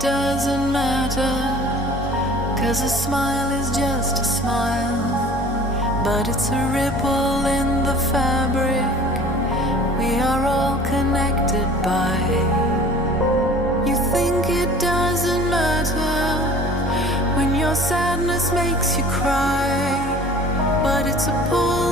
doesn't matter, 'cause a smile is just a smile, but it's a ripple in the fabric we are all connected by. You think it doesn't matter when your sadness makes you cry, but it's a pull